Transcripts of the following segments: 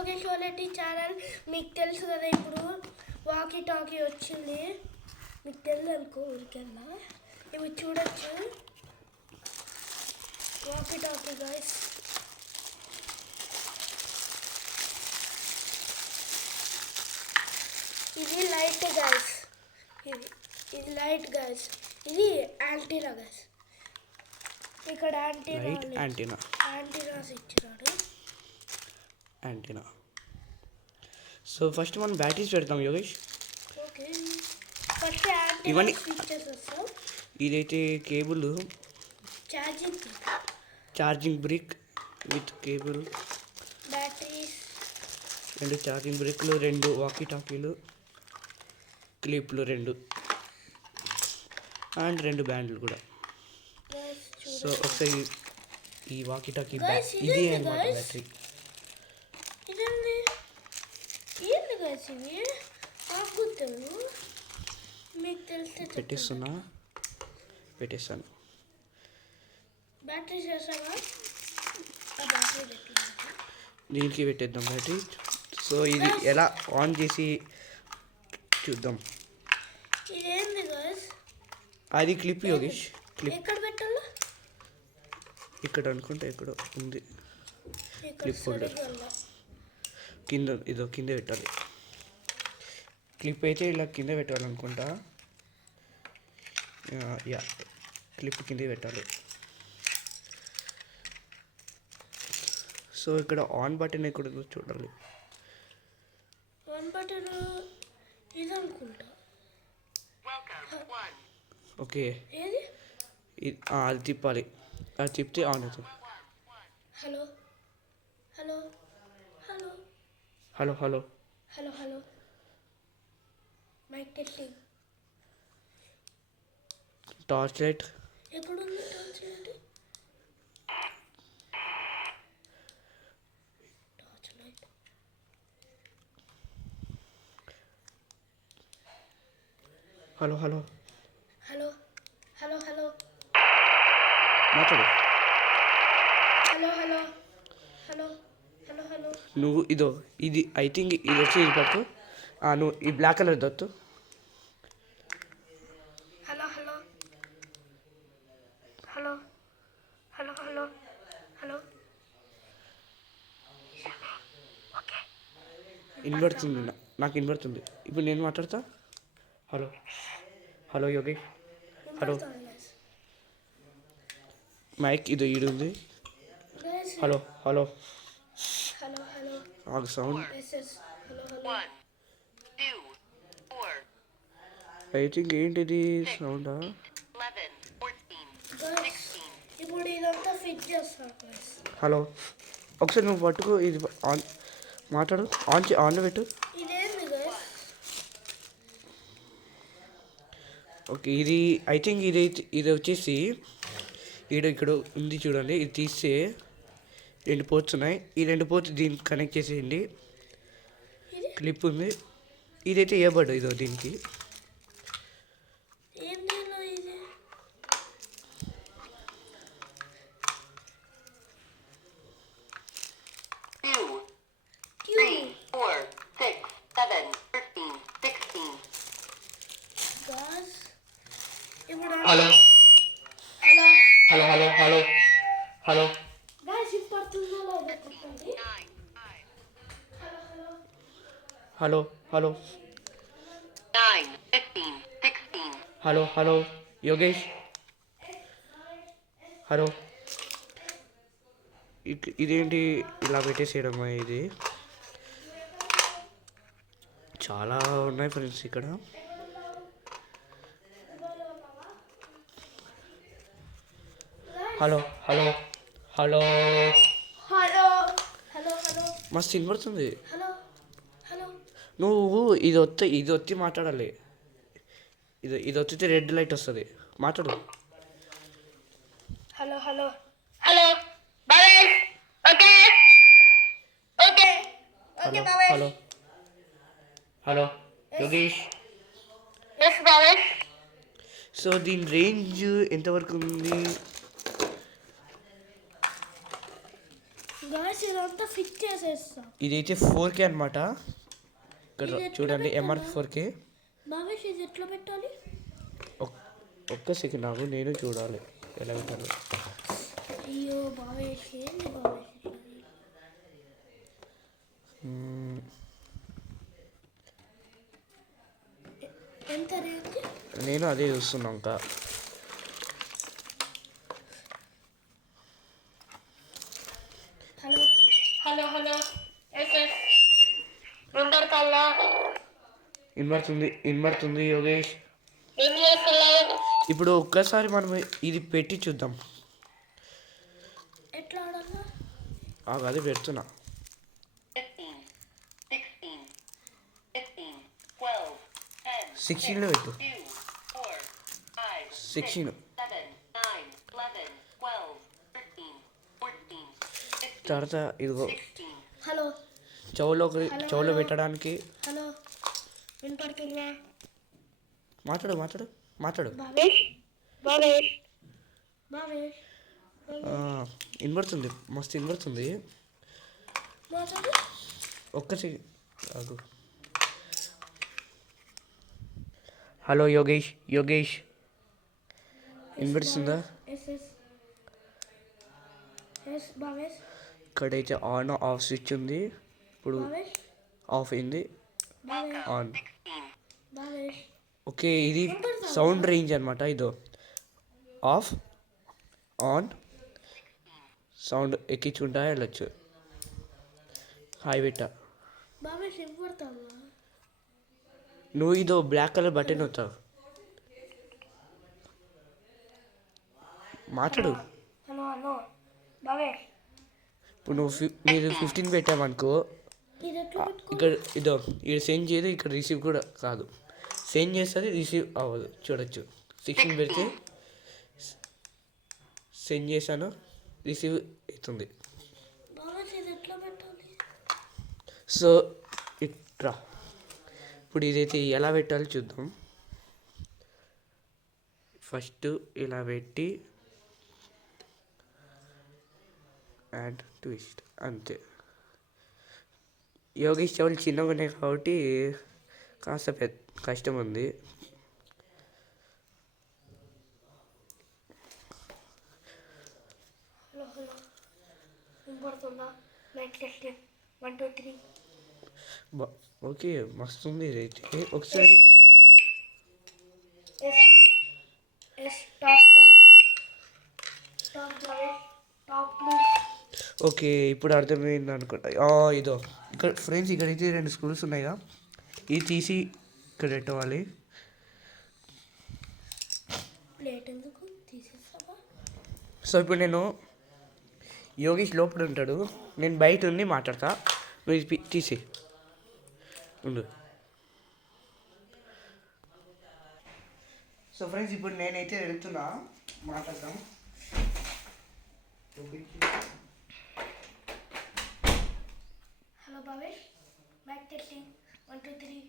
Yogesh వాలెటి channel. మీకు తెలుసు కదా, ఇప్పుడు వాకీ టాకీ వచ్చింది. మీకు తెలియదు అనుకో ఊరికల్లా. ఇవి చూడొచ్చు, వాకీ టాకీ గైస్. ఇది లైట్ గైస్, ఇది లైట్ గైస్, ఇది యాంటీనా గైస్. ఇక్కడ యాంటీనాస్ ఇచ్చినాడు. యాంటీనా. సో ఫస్ట్ మనం బ్యాటరీస్ పెడతాం యోగేష్. ఓకే, ఫస్ట్ ఇవన్నీ స్విచెస్ వస్తాం. ఇదైతే cable, charging brick with cable, batteries, 2 charging బ్రిక్లు, 2 వాకీ టాకీలు, క్లిప్లు 2 అండ్ 2 బ్యాండ్లు కూడా. సో ఒకసారి ఈ వాకీ టాకీ ఇది అన్నమాట బ్యాటరీ. ఏంది గైస్ ఇవి? ఆగుతాను, మీకు తెలిస్తే పెట్టేస్తాను. బ్యాటరీ చేసావా? దీనికి పెట్టేద్దాం బ్యాటరీ. సో ఇది ఎలా ఆన్ చేసి చూద్దాం. ఇదేంది గైస్? అది క్లిప్ యోగేష్. క్లిప్ ఎక్కడ పెట్టాలా? ఇక్కడ అనుకుంటా ఎక్కడో ఉంది క్లిప్ హోల్డర్. కింద పెట్టాలి. క్లిప్ అయితే ఇలా కింద పెట్టాలనుకుంటా. యా, క్లిప్ కింద పెట్టాలి. సో ఇక్కడ ఆన్ బటన్ ఎక్కడ ఉందో చూడాలి. ఆన్ బటన్ ఇది అనుకుంటా. ఓకే, ఏది? అది తిప్పాలి. అది తిప్పితే ఆన్ అవుతుంది. Hello hello hello hello hello hello hello mic testing. Torch light ఎక్కడుంది? Torch light hello hello hello hello hello మాట్లాడు. Hello hello hello hello hello నువ్వు ఇది ఐ థింక్ ఇది వచ్చి ఇది పట్టు. నువ్వు ఈ బ్లాక్ కలర్ దొత్తు. Hello hello hello hello hello hello వినబడుతుంది, నాకు వినబడుతుంది. ఇప్పుడు నేను మాట్లాడతా. Hello hello Yogesh. Hello mic ఈడు ఉంది. హలో హలో హలో హలో ఆగు సౌండ్. ఐ థింక్ ఏంటిది సౌండా? ఇప్పుడు ఇదంతా ఫిట్ చేస్తాను. హలో, ఒకసారి నువ్వు పట్టుకో. ఇది ఆన్ మాట్లాడు. ఆన్లో పెట్టు. ఇదేంది గైస్? ఓకే, ఇది ఐ థింక్ ఇది వచ్చేసి ఇక్కడ ఉంది చూడండి. ఇది తీస్తే 2 పోర్ట్స్ ఉన్నాయి. ఈ 2 పోర్ట్స్ దీనికి కనెక్ట్ చేసేయండి. క్లిప్ ఉంది. ఇదైతే ఇవ్వబడ్డు ఇదో దీనికి. Hello hello hello hello hello hello hello hello hello Yogesh. Hello, ఇదేంటి ఇలా పెట్టేసేయడమా? ఇది చాలా ఉన్నాయి ఫ్రెండ్స్ ఇక్కడ. Hello hello hello hello hello hello మస్తు వినపడుతుంది. హలో హలో నువ్వు ఇది ఒత్తి మాట్లాడాలి. ఇది వచ్చితే రెడ్ లైట్ వస్తుంది. మాట్లాడు. Hello hello hello Bhavesh. Okay okay okay Bhavesh. Hello hello Yogesh. Yes Bhavesh. So దీని రేంజ్ ఎంతవరకు ఉంది? బావేష్ ఇదంతా ఫిక్స్ చేసేస్తా. ఇదైతే 4K అనమాట. ఇక్కడ ఇది ఎట్లా చూడండి పెట్టాలా? MR 4K. బావేష్ ఇది ఎట్లా పెట్టాలి? ఒక్క సెకండ్ నాకు నేను చూడాలి ఎలా పెట్టాలి. అయ్యో బావేష్ ఏంది బావేష్ ఇట్లా? ఎంత రేంజ్? నేను అదే చూస్తున్నా ఇంకా. Hello hello hello yes yes ముందర కల్లా వినబడుతుంది యోగేష్. ఏం చేస్తున్నావు? ఇప్పుడు ఒక్కసారి మనం ఇది పెట్టి చూద్దాం. ఎట్లా ఆడాలా? అది పెడుతున్నా. 15, 16, 15, 12, 10, 16లో పెట్టు. 2, 4, 5, 16 7, 9, 11, 12, 13, 14, 15, తర్వాత ఇదిగో 16. హలో చెవులో పెట్టడానికి. హలో వినపడుతుందా? మాట్లాడు. బావేష్ బావేష్ బావేష్ వినబడుతుంది, మస్తు వినబడుతుంది. మాట్లాడు. ఒక్క సెకండ్. హలో యోగేష్ వినబడుతుందా? ఎస్ ఎస్ ఎస్ బావేష్ ఇక్కడైతే ఆన్ ఆఫ్ స్విచ్ ఉంది. ఇప్పుడు బావేష్ ఆఫ్ అయింది, బావేష్ ఆన్. బావేష్ ఓకే, ఇది సౌండ్ రేంజ్ అనమాట. ఇదో ఆఫ్ ఆన్ సౌండ్ ఎక్కించుకుంటా వెళ్ళచ్చు. హాయ్ బిట్ట, బావేష్ వినపడుతుందా? నువ్వు ఇదో బ్లాక్ కలర్ బటన్ అవుతావు. మాట్లాడు. హలో హలో బావేష్ ఇప్పుడు మీరు 15 పెట్టామనుకో, ఇది ఎట్లా పెట్టుకో? ఇక్కడ ఇదో ఇక్కడ సెండ్ చేయదు, ఇక్కడ రిసీవ్ కూడా కాదు. సెండ్ చేస్తుంది, రిసీవ్ అవ్వదు. చూడొచ్చు 16 పెడితే సెండ్ చేశాను, రిసీవ్ అవుతుంది. బావేష్ ఇది ఎట్లా పెట్టాలి? సో ఇట్రా. ఇప్పుడు ఇదైతే ఎలా పెట్టాలో చూద్దాం. ఫస్ట్ ఇలా పెట్టి అండ్ ట్విస్ట్, అంతే. యోగేష్ చెవులు చిన్నగా ఉన్నాయి కాబట్టి కాస్త కష్టం ఉంది. హలో హలో వినపడుతుందా? Mic testing 1 2 3. ఓకే, మస్తు ఉంది ఇదైతే. ఒకసారి yes yes tap Bhavesh tap please. Okay, ఇప్పుడు అర్థమైంది అనుకుంటా. ఇదో ఇక్కడ ఫ్రెండ్స్, ఇక్కడైతే 2 స్క్రూస్ ఉన్నాయిగా, ఇది తీసి ఇక్కడ పెట్టవాలి. ప్లేట్ ఎందుకు తీసేస్తావా? సో ఇప్పుడు నేను యోగేష్ లోపల ఉంటాడు, నేను బయట ఉండి మాట్లాడతా. నువ్వు ఇది తీసి ఉండు. సో ఫ్రెండ్స్, ఇప్పుడు నేనైతే వెళ్తున్నా, మాట్లాడతాం. Hello Bhavesh mic testing 1 2 3.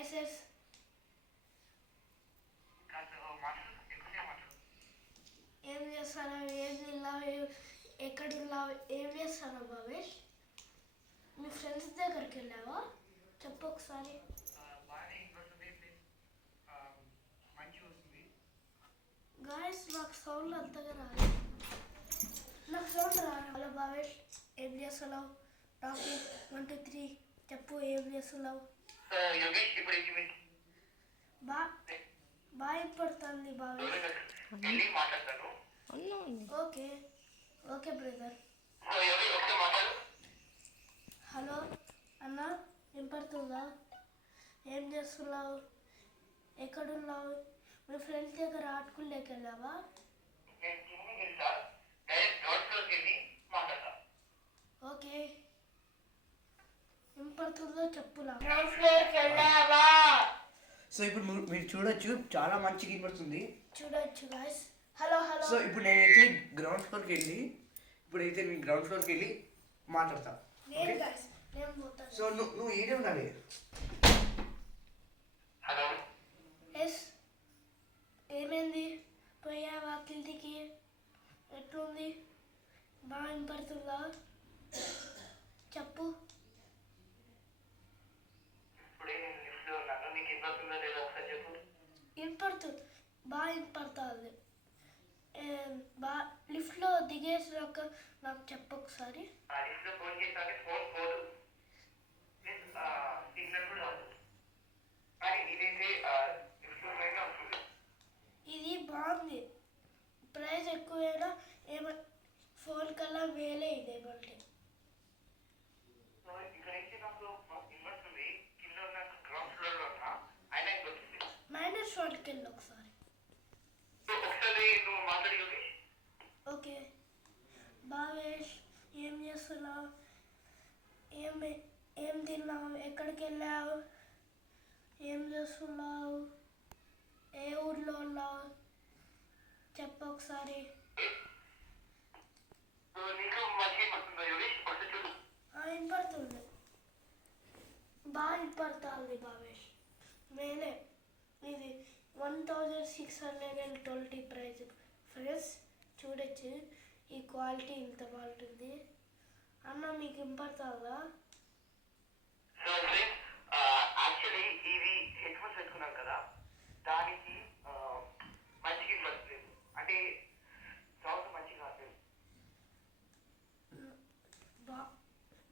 Yes yes ఏం చేస్తారా? ఏం తిన్నావు? ఎక్కడ ఉన్నావు? ఏం చేస్తారా బావేష్? మీ ఫ్రెండ్స్ దగ్గరికి వెళ్ళావా? చెప్పు ఒకసారి. గాయస్ నాకు సౌండ్ అంతగా రాలేదు. నాకు సౌండ్ రాదు. హలో బావేష్ ఏం చేస్తున్నావు? టాపిక్ 1 2 3 చెప్పు, ఏం చేస్తున్నావు? యోగేష్ ఇప్పుడు ఇది బాగా పడుతుంది బావేష్. మాట్లాడతాను. Okay okay brother. యోగేష్ ఒకటే మాట్లాడు. హలో అన్న వినపడుతుందా? ఏం చేస్తున్నావు? ఎక్కడున్నావు? మీ ఫ్రెండ్స్ దగ్గర ఆడుకునేకి వెళ్ళావా? నేను కిందికి వెళ్తా, డైరెక్ట్ గ్రౌండ్ ఫ్లోర్కి వెళ్ళి మాట్లాడతా. ఓకే వినపడుతుందో చెప్పులా. గ్రౌండ్ ఫ్లోర్కి వెళ్ళావా? సో ఇప్పుడు మీరు చూడొచ్చు, చాలా మంచిగా వినపడుతుంది. చూడొచ్చు గాయస్. Hello hello. సో ఇప్పుడు నేనైతే గ్రౌండ్ ఫ్లోర్కి వెళ్ళి మాట్లాడతా. నేను గాయస్ నేను పోతాను. సో నువ్వు ఏడే ఉండాలి. హలో ఎస్ ఏమైంది? వినపడుతుందా? చెప్పు. ఇప్పుడే నేను లిఫ్ట్లో ఉన్నాను, నీకు ఇబ్బంది లేదా ఒకసారి చెప్పు. వినపడుతుంది, బాగా వినపడుతుంది. బాగా లిఫ్ట్లో దిగేసినాక నాకు చెప్పు ఒకసారి. ఆ లిఫ్ట్లో ఫోన్ చేసాక ఫోన్ పోదు, సిగ్నల్ కూడా రాదు. కానీ ఇదైతే లిఫ్ట్లో పైన ఉంటుంది. ఇది బాగుంది, ప్రైస్ ఎక్కువైనా ఫోన్ కల్లా వేలే ఇదేమంటే. సో ఇక్కడైతే నాకు ఇవ్వస్తుంది, కింద ఉన్న గ్రౌండ్ ఫ్లోర్లో ఉన్నా అయినా ఇవ్వతుంది. -1కి వెళ్ళి ఒకసారి. సో ఒకసారి నువ్వు మాట్లాడి యోగేష్. ఓకే. భావేష్, ఏం చేస్తున్నావు? ఏం తిన్నావు? ఎక్కడికి వెళ్ళావు? ఏం చేస్తున్నావు? ఏ ఊర్లో ఉన్నావు? చెప్పు ఒకసారి. నీకు మంచిగా పడుతుందా యోగేష్? ఒకసారి చూడు. వినపడుతుంది, బాగా వినపడుతుంది భావేష్. మేలే, ఇది 1620 ప్రైజ్. ఫ్రెండ్స్ చూడొచ్చు, ఈ క్వాలిటీ ఇంత బాగుంటుంది. అన్న మీకు వినపడుతుందా? సో ఫ్రెండ్స్, యాక్చువల్లీ ఇవి హెడ్ ఫోన్స్ పెట్టుకున్నాం కదా, దానికి మంచిగా ఇవ్వట్లేదు, అంటే సౌండ్ మంచిగా రావట్లేదు.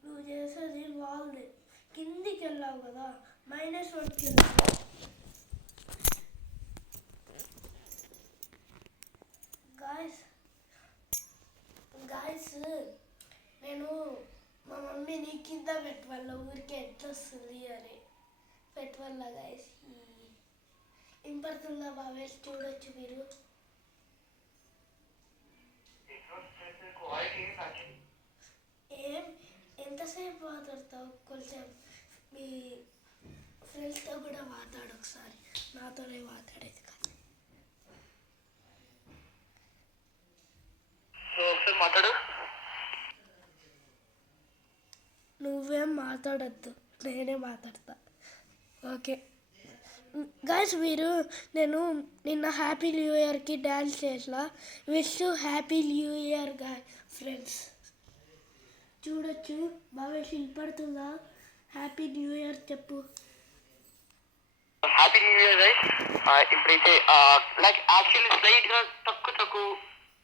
నువ్వు చేసేది బాగుంది. కిందికి వెళ్ళావు కదా, -1కి వెళ్ళావు. గాయస్ నేను మా మమ్మీని కింద పెట్టవల్ల ఊరికే ఎట్లా వస్తుంది అని పెట్టవల్ల గాయస్. వినపడుతుందా భావేష్? చూడొచ్చు మీరు. క్వాలిటీ నచ్చింది. ఎంతసేపు మాట్లాడతావు? కొంచెం మీ ఫ్రెండ్స్తో కూడా మాట్లాడు ఒకసారి, నాతోనే మాట్లాడేది కదా. సో ఒకసారి మాట్లాడు. నువ్వేం మాట్లాడద్దు, నేనే మాట్లాడతా. ఓకే గాయస్, నేను నిన్న హ్యాపీ న్యూ ఇయర్కి డ్యాన్స్ చేసిన. Wish happy new year friends. చూడొచ్చు, బాగా వినపడుతుందా? హ్యాపీ న్యూ ఇయర్ చెప్పు. Happy new year guys. ఇప్పుడైతే లైక్ యాక్చువల్లీ స్లైట్ గా తక్కువ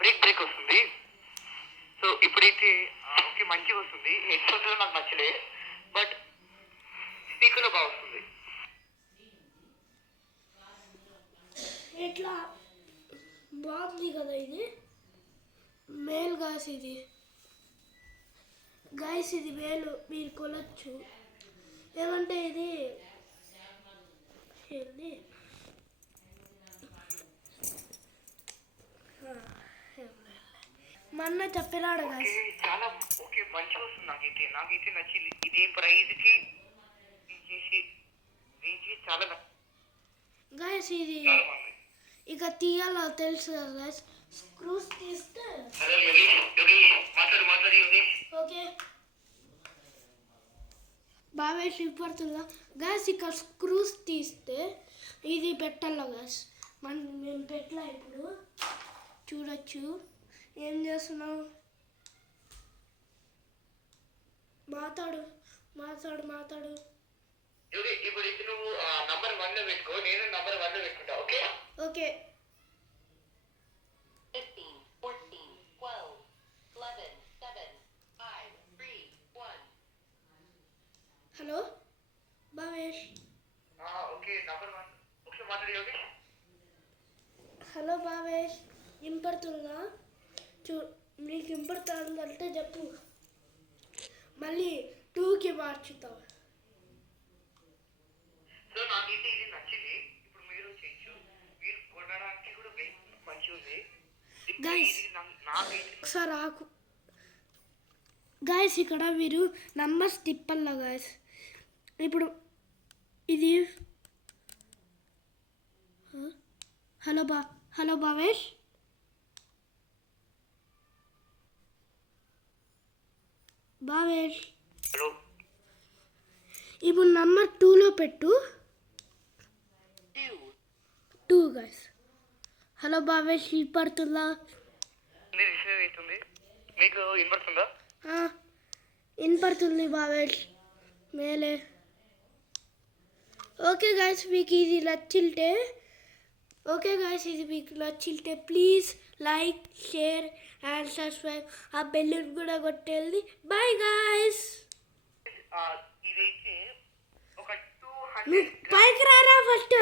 బ్రేక్ వస్తుంది. సో ఇప్పుడైతే ఓకే మంచిగా వస్తుంది. హెడ్ ఫోన్స్ లో నాకు నచ్చలే, బట్ స్పీకర్ లో బాగా వస్తుంది. ఎట్లా బాగుంది కదా ఇది. మేల్ గాయస్, ఇది మేలు, మీరు కొనచ్చు. ఏమంటే ఇది ఏంది, మొన్న చెప్పినాడు గాయస్. చాలా ఓకే మంచిగా వస్తుంది. నాకైతే నచ్చింది. ఇదే ప్రైజ్ కి చేసి రేంజ్ చాలా గాయస్ ఇది చాలా బాగుంది. ఇక తీయాలో తెలుసు కదా గాయస్. స్క్రూస్ తీస్తే హలో యోగేష్ మాట్లాడు యోగేష్. ఓకే బాగా పడుతుందా గాయస్? ఇక్కడ స్క్రూస్ తీస్తే ఇది పెట్టాలా గాయస్. మేము పెట్టలా. ఇప్పుడు చూడొచ్చు. ఏం చేస్తున్నావు? మాట్లాడు. ఇప్పుడు నువ్వు నంబర్ 1 లో పెట్టుకో, నేను నంబర్ 1 లో పెట్టుకుంటా. Okay okay. 15, 14, 12, 11, 7, 5, 3, 1. Hello Bhavesh. Okay number 1 ఒకసారి మాట్లాడు యోగేష్. హలో భావేష్, వినపడుతుందా? మీకు వినపడుతుందంటే చెప్పు, మళ్ళీ 2కి మార్చుతావు. సో నాకైతే ఇది నచ్చింది. ఇప్పుడు మీరు చేయొచ్చు, మీరు కొనడానికి కూడా మంచిగా ఉంది. గైస్ నాకైతే ఒకసారి ఆకు గాయస్. ఇక్కడ మీరు నంబర్స్ తిప్పల్లా గాయస్. ఇప్పుడు ఇది హలో భావేష్. హలో, ఇప్పుడు నంబర్ 2లో పెట్టు. 2 గాయస్. హలో భావేష్, పడుతుందా? రిసీవ్ అవుతుంది. మీకు వినపడుతుందా? వినపడుతుంది బావేష్ మేలే. ఓకే గాయస్ మీకు ఇది నచ్చితే please like share and subscribe. ఆ బెల్ కూడా కొట్టేది. Bye guys. ఇదైతే ఒక 200 నువ్వు పైకి రారా ఫస్ట్.